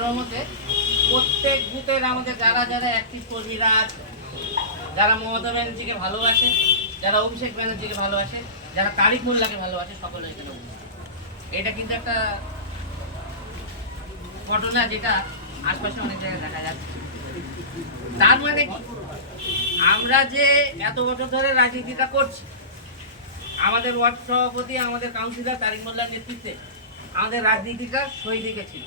আল্লাহর রহমতে প্রত্যেক বুথের আমাদের যারা যারা অ্যাক্টিভ কর্মীরা আছে, যারা মমতা ব্যানার্জিকে ভালোবাসে, যারা অভিষেক ব্যানার্জিকে ভালোবাসে, যারা তারিক মোল্লাকে ভালোবাসে, সকলে এখানে উপস্থিত। এটা কিন্তু একটা ঘটনা যেটা আশপাশে অনেক জায়গায় দেখা যাচ্ছে। তার মানে কি, আমরা যে এত বছর ধরে রাজনীতিটা করছি, আমাদের ওয়ার্ড সভাপতি, আমাদের কাউন্সিলর তারিক মোল্লার নেতৃত্বে আমাদের রাজনীতিটা সই দিকে ছিল।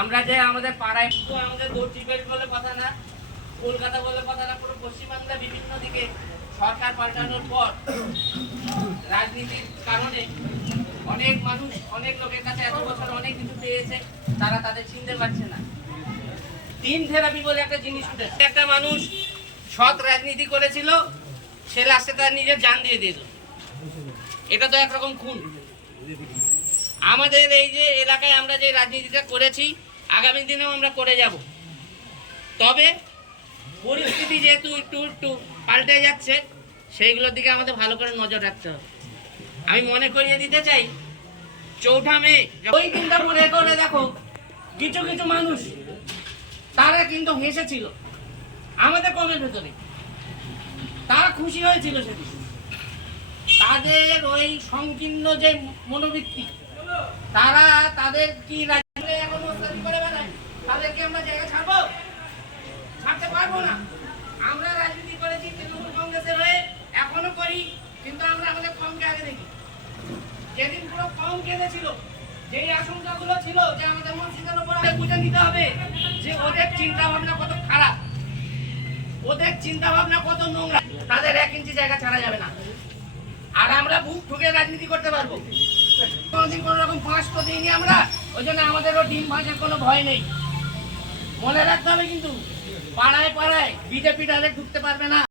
আমরা যে আমাদের পাড়ায়, আমাদের দর্জিবেট বলে কথা না, কলকাতা বলে কথা না, পুরো পশ্চিমবাংলা বিভিন্ন দিকে সরকার পাল্টানোর পর রাজনীতির কারণে অনেক মানুষ, অনেক লোকের কাছে এত বছর অনেক কিছু পেয়েছে, তারা তাদের চিনতে পারছে না। টিম থেরাপি বলে একটা জিনিস উঠেছে। একটা মানুষ সৎ রাজনীতি করেছিল, সে লাস্টে তার নিজের জান দিয়ে দিল। এটা তো একরকম খুন। আমাদের এই যে এলাকায় আমরা যে রাজনীতিটা করেছি, আগামী দিনেও আমরা করে যাব। তবে পরিস্থিতি যেহেতু একটু একটু পাল্টে যাচ্ছে, সেইগুলোর দিকে আমাদের ভালো করে নজর রাখতে হবে। আমি মনে করিয়ে দিতে চাই, 4 মে ওই দিনটা মনে করে দেখো, কিছু কিছু মানুষ তারা কিন্তু হেসেছিল আমাদের কমের ভেতরে, তারা খুশি হয়েছিল সেদিন। তাদের ওই সংকীর্ণ যে মনোবৃত্তি, তারা তাদের কি রাজনীতি এখন ওস্তাদি করে বেড়ায়, তাদেরকে আমরা জায়গা ছাড়বো? ছাড়তে পারবো না। আমরা রাজনীতি করেছি তৃণমূল কংগ্রেসের হয়ে, এখনো করি, কিন্তু আমরা আমাদের কমকে আগে দেখি। যেদিন পুরো কম কেঁদেছিল, যেই আশঙ্কাগুলো ছিল যে আমাদের মসজিদের উপর বুঝে নিতে হবে যে ওদের চিন্তা ভাবনা কত খারাপ, ওদের চিন্তা ভাবনা কত নোংরা, তাদের 1 ইঞ্চি জায়গা ছাড়া যাবে না। আর আমরা বুক ঠুকে রাজনীতি করতে পারবো। কোনোদিন কোনো রকম ফাঁস তো দিইনি আমরা, ওই জন্য আমাদেরও ডিম ফাঁসের কোনো ভয় নেই। মনে রাখতে হবে কিন্তু, পাড়ায় পাড়ায় বিজেপি ডাইরেক্ট ঢুকতে পারবে না।